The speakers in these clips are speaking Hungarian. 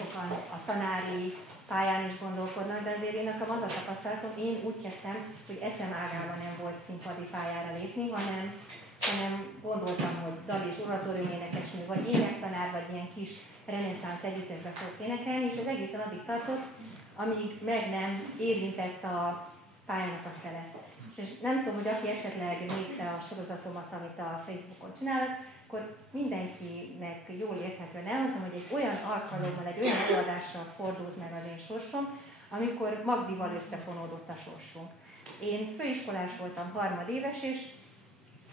sokan a tanári pályán is gondolkodnak, de azért én nekem az a tapasztalatom, én úgy kezdtem, hogy eszem ágában nem volt színpadi pályára lépni, hanem gondoltam, hogy dal- és oratórium énekesnő, vagy énektanár, vagy ilyen kis reneszánsz együttesbe fogok énekelni, és ez egészen addig tartott, amíg meg nem érintett a pályának a szele. És nem tudom, hogy aki esetleg nézte a sorozatomat, amit a Facebookon csinálok, akkor mindenkinek jól érthetően elmondtam, hogy egy olyan alkalommal, egy olyan előadással fordult meg az én sorsom, amikor Magdival összefonódott a sorsunk. Én főiskolás voltam, harmadéves, és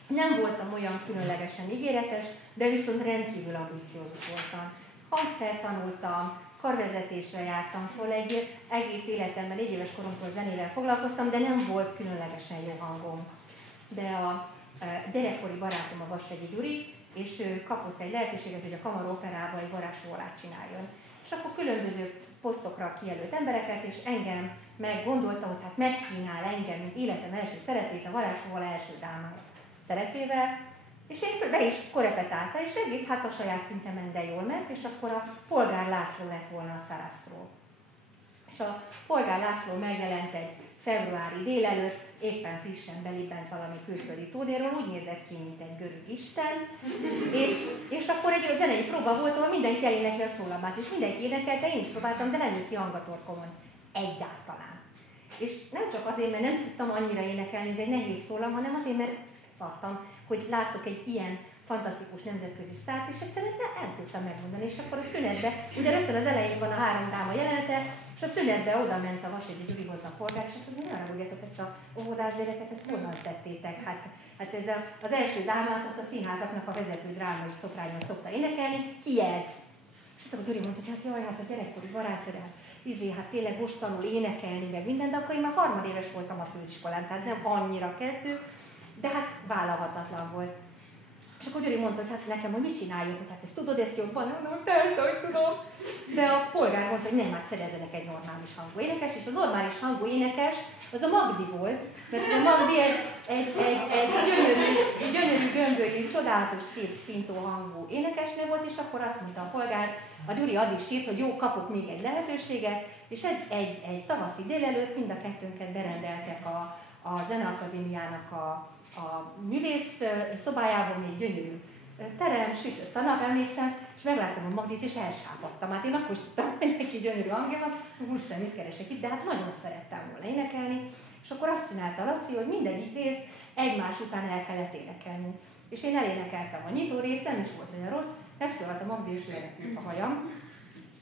nem voltam olyan különlegesen ígéretes, de viszont rendkívül ambiciózus voltam. Hangszert tanultam, karvezetésre jártam, szóval egy egész életemben 4 éves koromtól zenével foglalkoztam, de nem volt különlegesen jó hangom. De a gyerekkori barátom a Vasegyi Gyuri, és ő kapott egy lehetőséget, hogy a Kamaróperába egy varázsólát csináljon. És akkor különböző posztokra kijelölt embereket, és engem meggondolta, hogy hát megkínál engem, mint életem első szerepét, a varázsólá első dámája szerepével, és én be is korepetálta, és egész hát a saját szintemen de jól ment, és akkor a Polgár László lett volna a Sarastro. És a Polgár László megjelent egy februári délelőtt, éppen frissen belibent valami külföldi tódéról, úgy nézett ki, mint egy görög isten, és akkor egy zenei próba volt, ahol mindenki elénekli a szólamát, és mindenki énekelte, én is próbáltam, de nem jött ki hangatorkomon. Egyáltalán. És nem csak azért, mert nem tudtam annyira énekelni, ez egy nehéz szólam, hanem azért, mert szartam, hogy láttok egy ilyen fantasztikus nemzetközi sztárt, és egyszerűen nem tudtam megmondani. És akkor a szünetbe, ugye rögtön az elején van a 3 dáma jelenete, és a szünetbe oda ment a Vasegyi Gyurihoz a polgár, és azt mondja, ne haragudjatok, ezt a óvodás gyereket, ezt honnan szedtétek? Hát ez az első dámát, azt a színházaknak a vezető drámai szoprányon szokta énekelni, ki ez? És akkor Gyuri mondta, hogy hát jaj, hát a gyerekkori barátja, hát tényleg most tanul énekelni, meg minden, de akkor én már harmadéves voltam a főiskolán, tehát nem annyira kezdő, de hát vállalhatatlan volt. És akkor Gyuri mondta, hogy hát nekem, hogy mit csináljunk, hogy hát ezt tudod, ezt jobban? Nem, persze, hogy tudom. De a polgár mondta, hogy nem, hát szerezzenek egy normális hangú énekes, és a normális hangú énekes az a Magdi volt, mert a Magdi egy gyönyörű, gömbölyű, csodálatos, szép, szpintó hangú énekesnő volt, és akkor azt mondta a polgár, a Gyuri addig sírt, hogy jó, kapok még egy lehetőséget, és egy tavaszi délelőtt mind a kettőnket berendeltek a Zeneakadémiának a művész szobájában, egy gyönyörű terem, sütött a nap, emlékszem, és megláttam a Magdit, és elsápadtam. Hát én akkor is tudtam, hogy neki gyönyörű hangja van, úristen, mit keresek itt, de hát nagyon szerettem volna énekelni. És akkor azt csinálta Laci, hogy mindegyik részt egymás után el kellett énekelni. És én elénekeltem a nyitó részt, nem is volt olyan rossz, megszólalt a Magdi, és lehetett a hajam.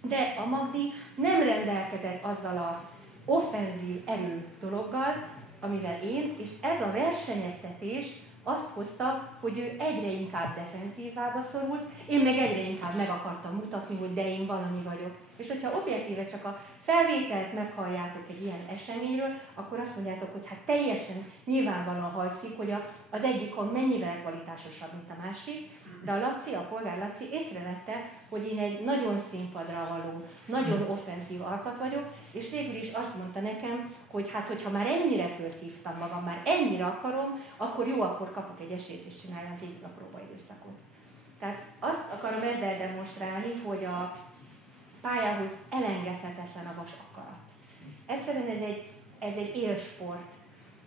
De a Magdi nem rendelkezett azzal a offenzív erő dologgal, amivel én, és ez a versenyeztetés azt hozta, hogy ő egyre inkább defenzívába szorult, én meg egyre inkább meg akartam mutatni, hogy de én valami vagyok. És hogyha objektíve csak a felvételt meghalljátok egy ilyen eseményről, akkor azt mondjátok, hogy hát teljesen nyilvánvalóan halszik, hogy az egyikon mennyivel kvalitásosabb, mint a másik, de a Laci, a polgár Laci észrevette, hogy én egy nagyon színpadra való, nagyon offenzív alkat vagyok, és végül is azt mondta nekem, hogy hát, hogyha már ennyire felszívtam magam, már ennyire akarom, akkor jó, akkor kapok egy esélyt, és csináljam végig a próbaidőszakot. Tehát azt akarom ezzel demonstrálni, hogy a pályához elengedhetetlen a vas akarat. Egyszerűen ez egy élsport.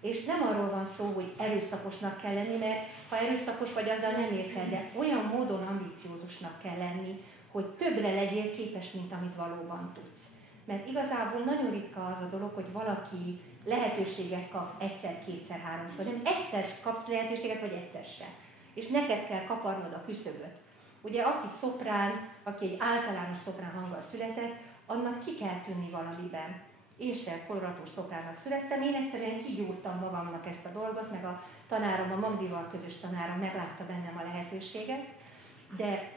És nem arról van szó, hogy erőszakosnak kell lenni, mert ha erőszakos vagy, azzal nem érsz el, de olyan módon ambiciózusnak kell lenni, hogy többre legyél képes, mint amit valóban tudsz. Mert igazából nagyon ritka az a dolog, hogy valaki lehetőséget kap egyszer, kétszer, háromszor, nem egyszer kapsz lehetőséget, vagy egyszer se. És neked kell kaparnod a küszöböt. Ugye aki szoprán, aki egy általános szoprán hanggal született, annak ki kell tűnni valamiben. Én sem koloratos szopránnak születtem, én egyszerűen kigyúrtam magamnak ezt a dolgot, meg a tanárom, a Magdival közös tanárom meglátta bennem a lehetőséget, de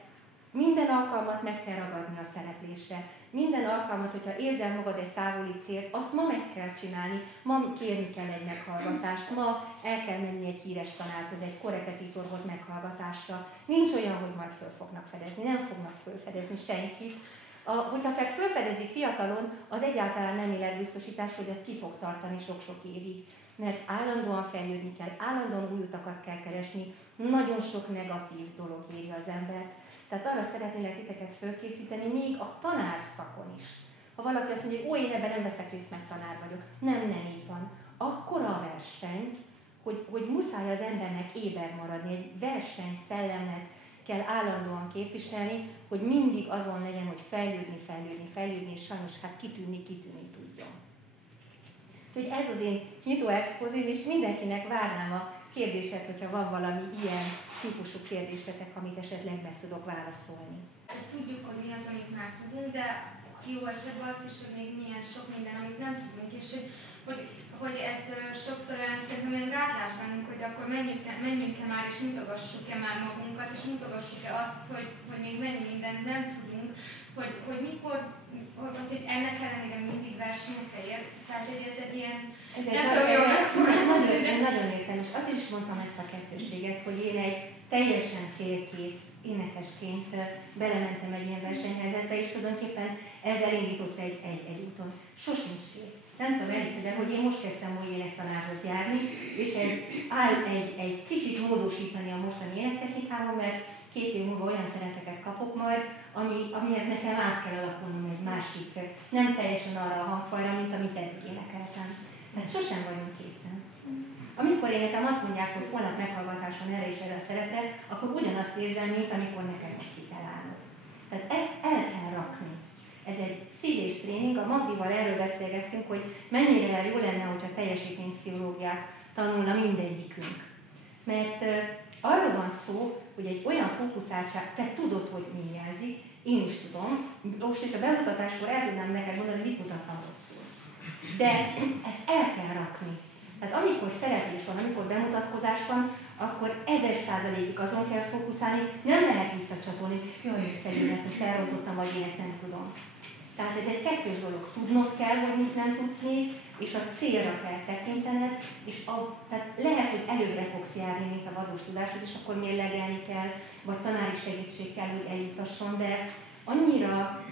minden alkalmat meg kell ragadni a szereplésre. Minden alkalmat, hogyha érzel magad egy távoli célt, azt ma meg kell csinálni, ma kérni kell egy meghallgatást, ma el kell menni egy híres tanárhoz, egy korrepetitorhoz meghallgatásra. Nincs olyan, hogy majd föl fognak fedezni, nem fognak fölfedezni senkit. Hogyha fölfedezik fiatalon, az egyáltalán nem életbiztosítás, hogy ez ki fog tartani sok-sok évig. Mert állandóan fejlődni kell, állandóan új utakat kell keresni, nagyon sok negatív dolog éri az embert. Tehát arra szeretnélek titeket fölkészíteni, még a tanárszakon is. Ha valaki azt mondja, hogy én ebben nem veszek részt, mert tanár vagyok. Nem így van. Akkora a verseny, hogy muszáj az embernek éber maradni, egy versenyszellemet kell állandóan képviselni, hogy mindig azon legyen, hogy fejlődni, és sajnos hát kitűnni tudjon. Úgyhogy ez az én nyitó expozém, és mindenkinek várnám a kérdéset, hogyha van valami ilyen típusú kérdésetek, amit esetleg meg tudok válaszolni. Tudjuk, hogy mi az, amit már tudunk, de jó esetben azt is, hogy még milyen sok minden, amit nem tudunk, és hogy ez sokszor szerintem olyan gátlás bennünk, hogy akkor menjünk-e már, és mutogassuk-e már magunkat, és mutogassuk-e azt, hogy még mennyi mindent nem tudunk, hogy mikor, hogy ennek ellenére mindig versenyekre ért. Tehát, hogy ez egy ilyen, nem tudom jól megfogalmazni. Nagyon értem, és azért is mondtam ezt a kettősséget, hogy én egy teljesen félkész énekesként belementem egy ilyen versenyhelyzetbe, és tulajdonképpen ez elindított egy úton. Sosincs kész. Nem tudom elhiszed el, hogy én most kezdtem új énektanárhoz járni, és egy kicsit módosítani a mostani énektechnikával, mert 2 év múlva olyan szerepeket kapok majd, amihez nekem át kell alakulnom egy másik, nem teljesen arra a hangfajra, mint amit eddig énekeltem. Tehát sosem vagyunk készen. Amikor én nekem azt mondják, hogy holnap meghallgatás van erre és erre a szerepre, akkor ugyanazt érzem, mint amikor nekem most ki kell állnom. Tehát ezt el kell rakni. Ez egy szívés tréning, a Magdival erről beszélgettünk, hogy mennyire jó lenne, hogyha teljesítménypszichológiát tanulna mindegyikünk. Mert arról van szó, hogy egy olyan fókuszáltság, te tudod, hogy mi jelzik, én is tudom, most és a bemutatáskor el tudnám neked mondani, hogy mit mutattam rosszul. De ezt el kell rakni. Tehát amikor szereplés van, amikor bemutatkozás van, akkor 1000%-ig azon kell fókuszálni, nem lehet visszacsatolni, jaj, szegény, ezt most elrontottam, vagy én ezt nem tudom. Tehát ez egy kettős dolog. Tudnod kell, hogy mit nem tudsz még, és a célra kell tekintened, és tehát lehet, hogy előbbre fogsz járni, mint a valós tudásod, és akkor mérlegelni kell, vagy tanári segítség kell, hogy eljutasson, de annyira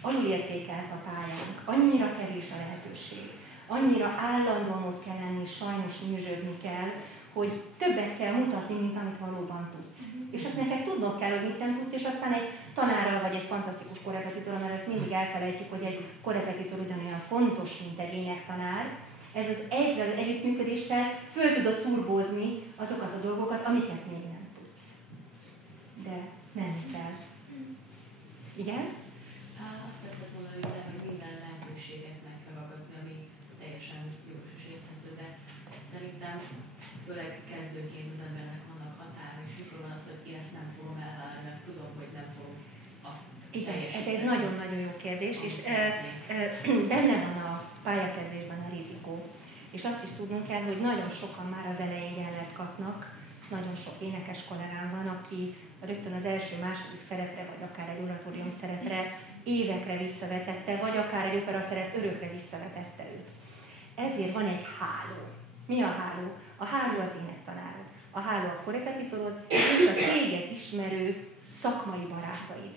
alulértékelt a pályánk, annyira kevés a lehetőség, annyira állandóan ott kell lenni, sajnos nyüzsögni kell, hogy többet kell mutatni, mint amit valóban tudsz. És azt neked tudnod kell, hogy mit nem tudsz, és aztán egy tanárral vagy egy fantasztikus korrepetitorral, mert ezt mindig elfelejtjük, hogy egy korrepetitor ugyanolyan fontos, mint egy énektanár. Ez az együttműködéssel föl tudod turbózni azokat a dolgokat, amiket még nem tudsz. De nem kell. Igen? Azt tetszett volna, hogy minden lehetőséget meg kell ragadni, ami teljesen jogos és érthető, de szerintem főleg kezdőként az embernek vannak határa, és mikor van az, hogy én ezt nem fogom elvállalni, mert tudom, hogy nem fogom azt teljesíteni. Ez egy nagyon-nagyon jó kérdés, és benne van a pályakezdésben a rizikó. És azt is tudnunk kell, hogy nagyon sokan már az elején jellet kapnak, nagyon sok énekes kollégám van, aki rögtön az első-második szerepre, vagy akár egy oratórium szerepre évekre visszavetette, vagy akár egy opera szerep örökre visszavetette őt. Ezért van egy háló. Mi a háló? A háló az énektanárod, a háló a korrepetitorod, és a téged ismerő szakmai barátaid.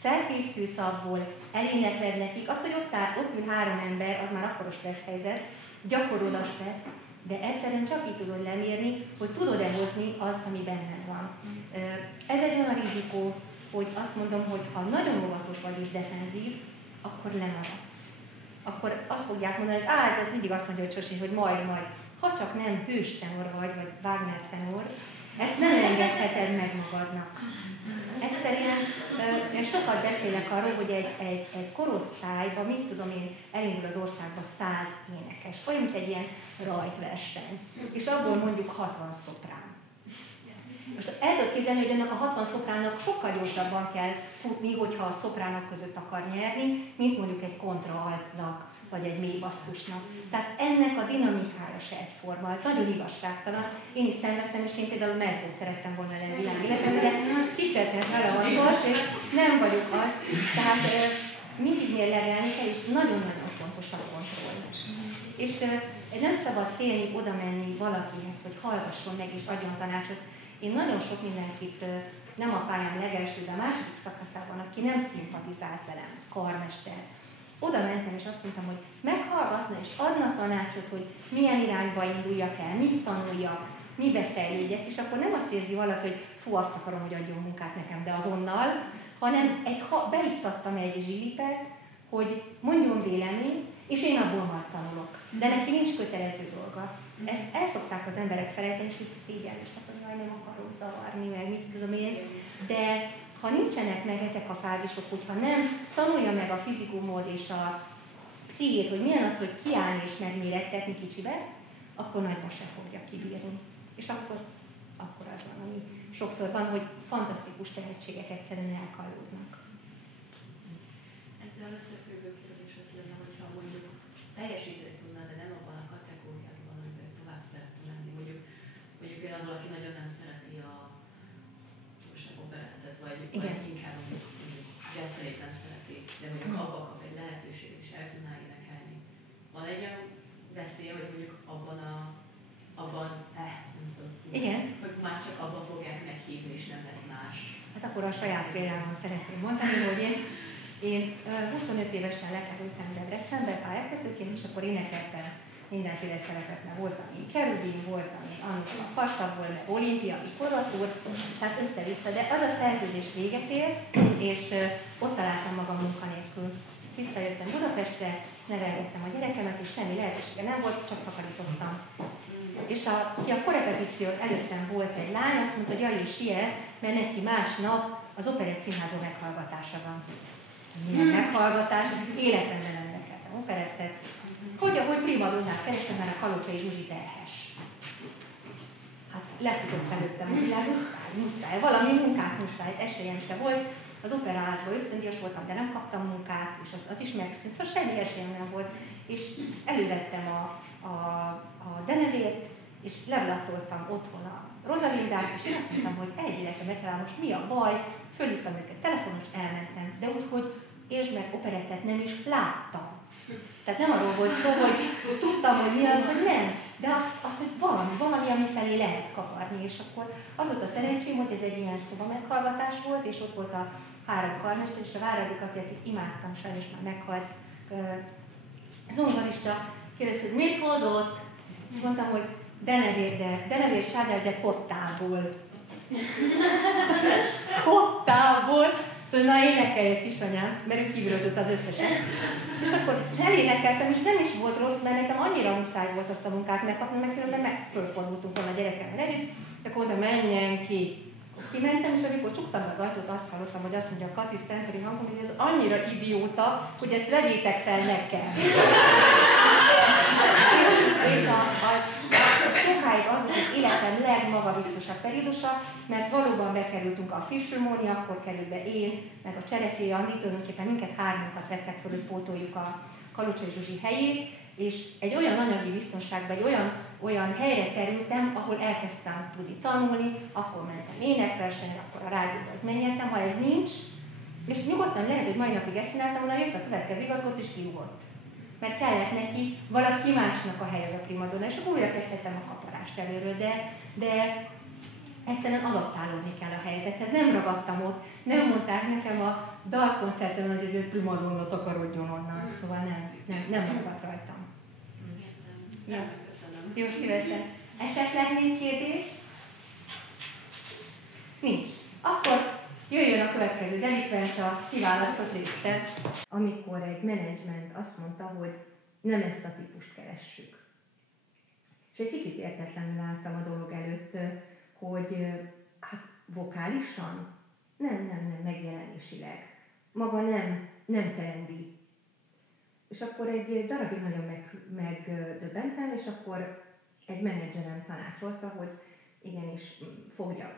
Felkészülsz abból, elénekled nekik, az, hogy ott ül 3 ember, az már akkor a stressz helyzet, gyakorolod a stressz, de egyszerűen csak így tudod lemérni, hogy tudod-e hozni azt, ami benned van. Ez egy olyan rizikó, hogy azt mondom, hogy ha nagyon óvatos vagy és defenzív, akkor lemaradsz. Akkor azt fogják mondani, hogy ez mindig azt mondja, hogy Sosi, hogy majd. Ha csak nem hős tenor vagy Wagner tenor, ezt nem engedheted meg magadnak. Egyszerűen én sokat beszélek arról, hogy egy korosztályban, mit tudom én, elindul az országban 100 énekes, olyan, mint egy ilyen rajtverseny, és abból mondjuk 60 szoprán. Most el tudod képzelni, hogy ennek a 60 szopránnak sokkal gyorsabban kell futni, hogyha a szopránok között akar nyerni, mint mondjuk egy kontraaltnak, vagy egy mély basszusnak. Tehát ennek a dinamikája se egyforma, nagyon igazságtalan. Én is szenvedtem, és én például mezző szerettem volna lenni világéletemben, de kicseszett vele a sors, és nem vagyok az. Tehát mindig mérlegelni kell, és nagyon-nagyon fontos a kontroll. És nem szabad félni oda menni valakihez, hogy hallgasson meg és adjon tanácsot. Én nagyon sok mindenkit, nem a pályám legelső, de a második szakaszában, aki nem szimpatizált velem, karmester. Oda mentem, és azt mondtam, hogy meghallgatna és adna tanácsot, hogy milyen irányba induljak el, mit tanuljak, mibe fejlődjek, és akkor nem azt érzi valaki, hogy fú, azt akarom, hogy adjon munkát nekem, de azonnal, hanem beiktattam egy zsilipet, hogy mondjon véleményt, és én abból majd tanulok. De neki nincs kötelező dolga. Ezt el szokták az emberek felejteni, és úgy szégyenlősek, hogy nem akarok zavarni, meg mit tudom én. De ha nincsenek meg ezek a fázisok, hogyha nem tanulja meg a fizikumod és a pszichét, hogy milyen az, hogy kiállni és megmérettetni kicsibe, akkor nagyban se fogja kibírni. És akkor az van, ami sokszor van, hogy fantasztikus tehetségek egyszerűen elkallódnak. Ezzel összefüggő kérdés az lenne, hogyha mondjuk teljesíteni tudna, de nem abban a kategóriában, amiben tovább szeretne lenni. Mondjuk például valaki nagyon nem szereti a operettet, vagy inkább mondjuk jazzét nem szereti, de mondjuk abba kap egy lehetőség, és el tudná énekelni. Van egy olyan veszély, hogy mondjuk igen. Hogy már csak abban fogják meghívni, és nem lesz más. Hát akkor a saját példámon szeretném mondani, hogy én 25 évesen lekerültem Debrecenbe pályakezdőként, és akkor énekeltem mindenféle szerepetben. Voltam én kerubin, voltam én annak a fastabból, meg olimpiai koratúr, tehát össze-vissza. De az a szerződés véget ért, és ott találtam magam munkanélkül. Visszajöttem Budapestre, nevelgettem a gyerekemet, és semmi lehetősége nem volt, csak takarítottam. És aki a korepetíció előttem volt egy lány, azt mondta, hogy jaj, ő siet, mert neki másnap az Operett Színházon meghallgatása van. Milyen meghallgatás? Életemben nem nekeltem operettet. Ahogy primadonnát kerestem, már a Kalocsai Zsuzsi terhes. Hát lefutott előttem, hogy muszáj, valami munkát muszáj, esélyem se volt. Az operaházban ösztöndíjas voltam, de nem kaptam munkát, és az is megszűnt, szóval semmi esélyem nem volt. És elővettem a denevért, és leblattoltam otthon a Rosalindát, és én azt mondtam, hogy egy életemet rá most mi a baj, fölhívtam őket telefonon, és elmentem. De úgy, hogy értsd meg, operettet nem is láttam. Tehát nem arról volt szó, hogy tudtam, hogy mi az, hogy nem. De azt hogy valami, ami felé lehet kaparni. És akkor az volt a szerencsém, hogy ez egy ilyen szoba meghallgatás volt, és ott volt a 3 karmester, és a Váradi Kati, akit imádtam, sajnos már meghalt, zongorista, kérdezte, hogy mit hozott? És mondtam, hogy denevér sáder, de kottából. Kottából? Szóval na énekeljek kisanyám, mert ő kibírott az összeset. És akkor elénekeltem, és nem is volt rossz, mert nekem annyira muszáj volt azt a munkát megkapni, mert különben fölfordultunk volna a gyerekemmel együtt, akkor mondtam, menjen ki. Kimentem, és amikor csuktam az ajtót, azt hallottam, hogy azt mondja a Kati szenteri hangon, hogy ez annyira idióta, hogy ezt vegyétek fel nekem. És sokáig az volt az életem legmagabiztosabb periódusa, mert valóban bekerültünk a Fischermóni, akkor került be én, meg a Cserekély Andi, tulajdonképpen minket 3-at vettek föl, hogy pótoljuk a Kalocsai Zsuzsi helyét, és egy olyan anyagi biztonságba, egy olyan helyre kerültem, ahol elkezdtem tudni tanulni, akkor mentem énekversenyre, akkor a rádióba az menjentem, ha ez nincs, és nyugodtan lehet, hogy mai napig ezt csináltam, volna, jött a következő igazgató és kirúgott. Mert kellett neki valaki másnak a hely az a primadonna, és akkor újra kezdtem a kaparást előről, de egyszerűen adaptálódni kell a helyzethez. Nem ragadtam ott, nem mondták nekem a dalkoncerten, hogy ezért primadonna takarodjon onnan, szóval nem ragadt rajtam. Jó, jó, szívesen. Esetleg még kérdés? Nincs. Akkor jöjjön a következő delikvens, a kiválasztott része, amikor egy menedzsment azt mondta, hogy nem ezt a típust keressük. És egy kicsit értetlenül álltam a dolog előtt, hogy hát vokálisan, nem, megjelenésileg. Maga nem trendi. És akkor egy darabig nagyon megdöbbentem, és akkor egy menedzserem tanácsolta, hogy igenis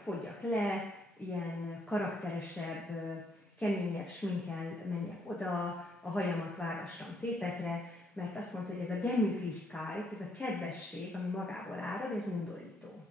fogjak le, ilyen karakteresebb, keményebb sminkkel menjek oda, a hajamat vágassam tépetre, mert azt mondta, hogy ez a Gemütlichkeit, ez a kedvesség, ami magából árad, ez undorító.